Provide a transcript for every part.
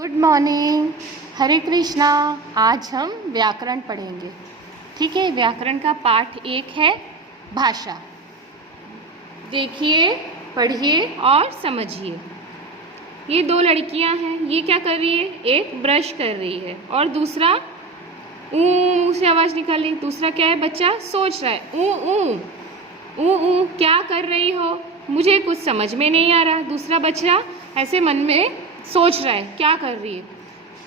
Good morning, हरे कृष्णा। आज हम व्याकरण पढ़ेंगे। ठीक है, व्याकरण का पाठ 1 है भाषा। देखिए, पढ़िए और समझिए। ये 2 लड़कियां हैं, ये क्या कर रही है? एक ब्रश कर रही है और दूसरा ऊ से आवाज़ निकाल रही। दूसरा क्या है? बच्चा सोच रहा है, ऊ ऊ ऊ क्या कर रही हो? मुझे कुछ समझ में नहीं आ रहा। दूसरा बच्चा ऐसे मन में सोच रहा है, क्या कर रही है?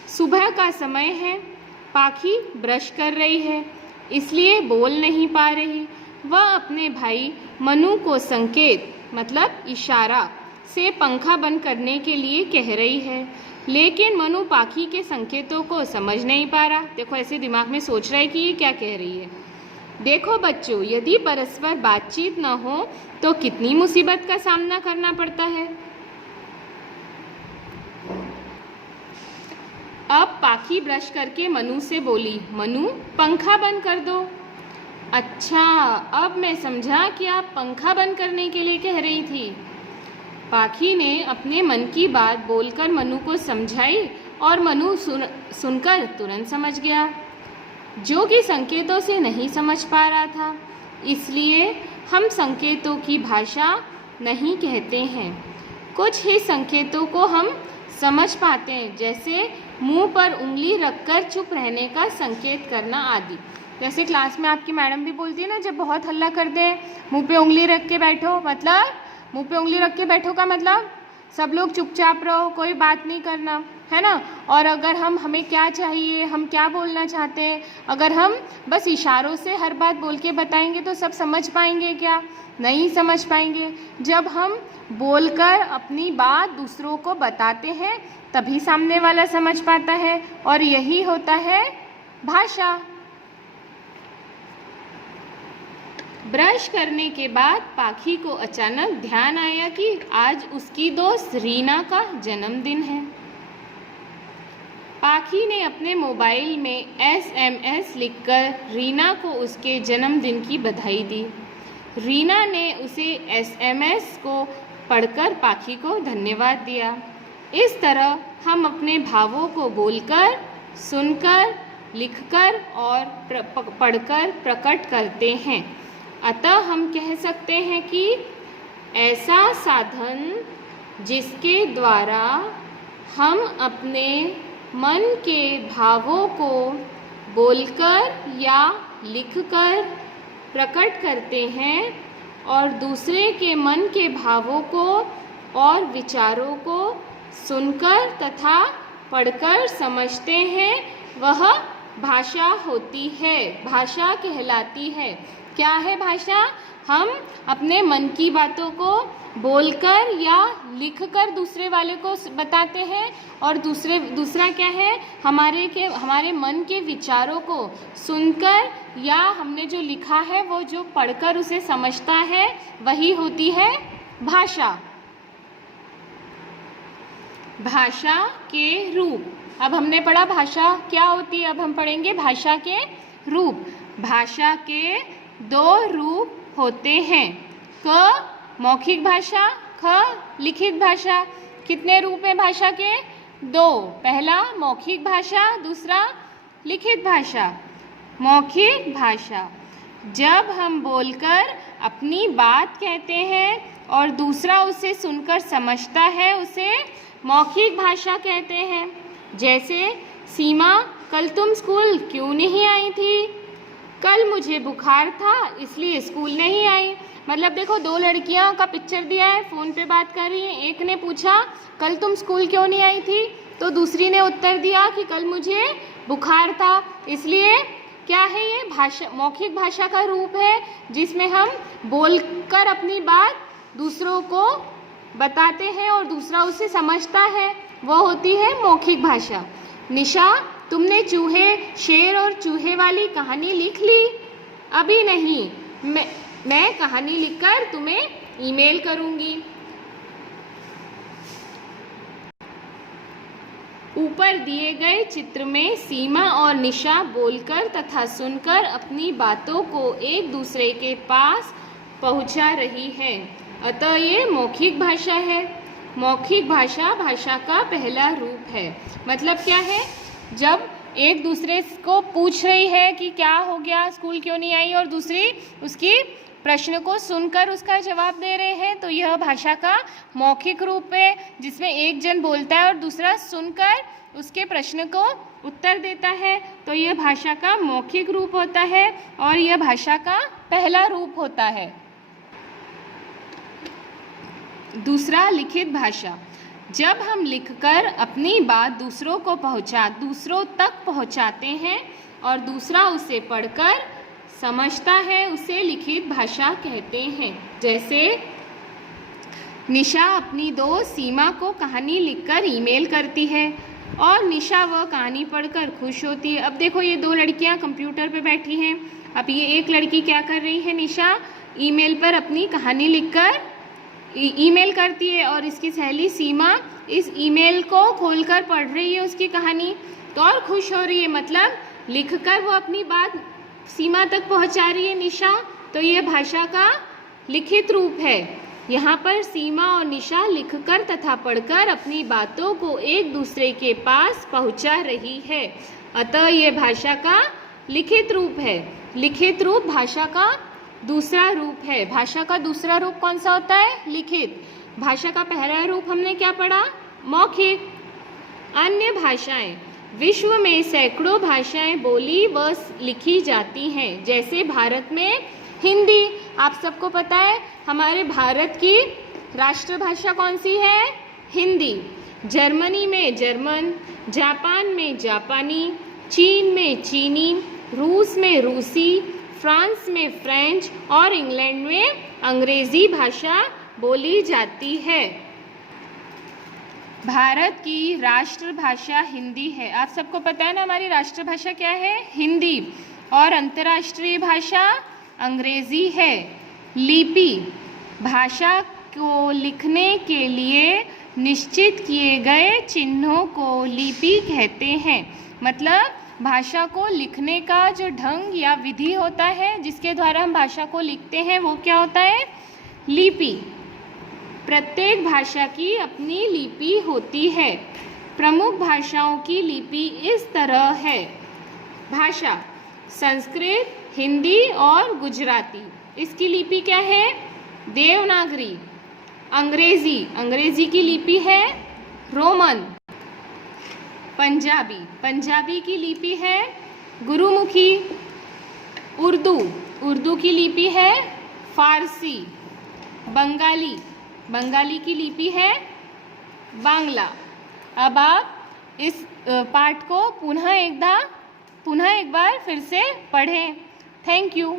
सुबह का समय है, पाखी ब्रश कर रही है, इसलिए बोल नहीं पा रही। वह अपने भाई मनु को संकेत मतलब इशारा से पंखा बंद करने के लिए कह रही है, लेकिन मनु पाखी के संकेतों को समझ नहीं पा रहा। देखो, ऐसे दिमाग में सोच रहा है कि ये क्या कह रही है। देखो बच्चों, यदि परस्पर बातचीत न हो तो कितनी मुसीबत का सामना करना पड़ता है। अब पाखी ब्रश करके मनु से बोली, मनु पंखा बंद कर दो। अच्छा, अब मैं समझा कि आप पंखा बंद करने के लिए कह रही थी। पाखी ने अपने मन की बात बोलकर मनु को समझाई और मनु सुनकर तुरंत समझ गया, जो कि संकेतों से नहीं समझ पा रहा था। इसलिए हम संकेतों की भाषा नहीं कहते हैं। कुछ ही संकेतों को हम समझ पाते हैं, जैसे मुंह पर उंगली रखकर चुप रहने का संकेत करना आदि। जैसे क्लास में आपकी मैडम भी बोलती है ना, जब बहुत हल्ला कर दे, मुंह पे उंगली रख के बैठो, मतलब मुंह पे उंगली रख के बैठो का मतलब सब लोग चुपचाप रहो, कोई बात नहीं करना, है ना। और अगर हमें क्या चाहिए, हम क्या बोलना चाहते हैं, अगर हम बस इशारों से हर बात बोल के बताएंगे तो सब समझ पाएंगे क्या? नहीं समझ पाएंगे। जब हम बोलकर अपनी बात दूसरों को बताते हैं तभी सामने वाला समझ पाता है, और यही होता है भाषा। ब्रश करने के बाद पाखी को अचानक ध्यान आया कि आज उसकी दोस्त रीना का जन्मदिन है। पाखी ने अपने मोबाइल में SMS लिखकर रीना को उसके जन्मदिन की बधाई दी। रीना ने उसे SMS को पढ़कर पाखी को धन्यवाद दिया। इस तरह हम अपने भावों को बोलकर, सुनकर, लिखकर और पढ़कर प्रकट करते हैं। अतः हम कह सकते हैं कि ऐसा साधन जिसके द्वारा हम अपने मन के भावों को बोलकर या लिखकर प्रकट करते हैं और दूसरे के मन के भावों को और विचारों को सुनकर तथा पढ़कर समझते हैं, वह भाषा होती है, भाषा कहलाती है। क्या है भाषा? हम अपने मन की बातों को बोलकर या लिखकर दूसरे वाले को बताते हैं, और दूसरा क्या है? हमारे मन के विचारों को सुनकर या हमने जो लिखा है वो जो पढ़कर उसे समझता है, वही होती है भाषा। भाषा के रूप। अब हमने पढ़ा भाषा क्या होती है, अब हम पढ़ेंगे भाषा के रूप। भाषा के 2 रूप होते हैं, क मौखिक भाषा, ख लिखित भाषा। कितने रूप हैं भाषा के? 2। पहला मौखिक भाषा, दूसरा लिखित भाषा। मौखिक भाषा, जब हम बोलकर अपनी बात कहते हैं और दूसरा उसे सुनकर समझता है, उसे मौखिक भाषा कहते हैं। जैसे, सीमा कल तुम स्कूल क्यों नहीं आई थी? कल मुझे बुखार था इसलिए स्कूल नहीं आई। मतलब देखो, 2 लड़कियां का पिक्चर दिया है, फ़ोन पे बात कर रही हैं। एक ने पूछा कल तुम स्कूल क्यों नहीं आई थी, तो दूसरी ने उत्तर दिया कि कल मुझे बुखार था। इसलिए क्या है ये? भाषा, मौखिक भाषा का रूप है, जिसमें हम बोलकर अपनी बात दूसरों को बताते हैं और दूसरा उसे समझता है, वो होती है मौखिक भाषा। निशा, तुमने चूहे, शेर और चूहे वाली कहानी लिख ली? अभी नहीं, मैं कहानी लिखकर तुम्हें ईमेल करूंगी। ऊपर दिए गए चित्र में सीमा और निशा बोलकर तथा सुनकर अपनी बातों को एक दूसरे के पास पहुंचा रही हैं, अतः ये मौखिक भाषा है। मौखिक भाषा भाषा का पहला रूप है। मतलब क्या है, जब एक दूसरे को पूछ रही है कि क्या हो गया, स्कूल क्यों नहीं आई, और दूसरी उसकी प्रश्न को सुनकर उसका जवाब दे रहे हैं, तो यह भाषा का मौखिक रूप है, जिसमें एक जन बोलता है और दूसरा सुनकर उसके प्रश्न को उत्तर देता है। तो यह भाषा का मौखिक रूप होता है और यह भाषा का पहला रूप होता है। दूसरा, लिखित भाषा। जब हम लिखकर अपनी बात दूसरों तक पहुंचाते हैं और दूसरा उसे पढ़कर समझता है, उसे लिखित भाषा कहते हैं। जैसे निशा अपनी दोस्त सीमा को कहानी लिखकर ईमेल करती है और निशा वह कहानी पढ़कर खुश होती है। अब देखो, ये दो लड़कियां कंप्यूटर पे बैठी हैं। अब ये एक लड़की क्या कर रही है, निशा ईमेल पर अपनी कहानी लिखकर ईमेल करती है और इसकी सहेली सीमा इस ईमेल को खोलकर पढ़ रही है उसकी कहानी, तो और खुश हो रही है। मतलब लिखकर वो अपनी बात सीमा तक पहुंचा रही है निशा, तो ये भाषा का लिखित रूप है। यहाँ पर सीमा और निशा लिखकर तथा पढ़कर अपनी बातों को एक दूसरे के पास पहुंचा रही है, अतः ये भाषा का लिखित रूप है। लिखित रूप भाषा का दूसरा रूप है। भाषा का दूसरा रूप कौन सा होता है, लिखित। भाषा का पहला रूप हमने क्या पढ़ा, मौखिक। अन्य भाषाएं। विश्व में सैकड़ों भाषाएं बोली व लिखी जाती हैं। जैसे भारत में हिंदी, आप सबको पता है हमारे भारत की राष्ट्रभाषा कौन सी है, हिंदी। जर्मनी में जर्मन, जापान में जापानी, चीन में चीनी, रूस में रूसी, फ्रांस में फ्रेंच और इंग्लैंड में अंग्रेजी भाषा बोली जाती है। भारत की राष्ट्रभाषा हिंदी है। आप सबको पता है ना हमारी राष्ट्रभाषा क्या है, हिंदी, और अंतर्राष्ट्रीय भाषा अंग्रेजी है। लिपि, भाषा को लिखने के लिए निश्चित किए गए चिन्हों को लिपि कहते हैं। मतलब भाषा को लिखने का जो ढंग या विधि होता है जिसके द्वारा हम भाषा को लिखते हैं, वो क्या होता है, लिपि। प्रत्येक भाषा की अपनी लिपि होती है। प्रमुख भाषाओं की लिपि इस तरह है। भाषा, संस्कृत, हिंदी और गुजराती। इसकी लिपि क्या है, देवनागरी। अंग्रेजी, अंग्रेजी की लिपि है रोमन। पंजाबी, पंजाबी की लिपि है गुरुमुखी। उर्दू, उर्दू की लिपि है फारसी। बंगाली, बंगाली की लिपि है बांग्ला। अब आप इस पाठ को पुनः एक बार फिर से पढ़ें। Thank you.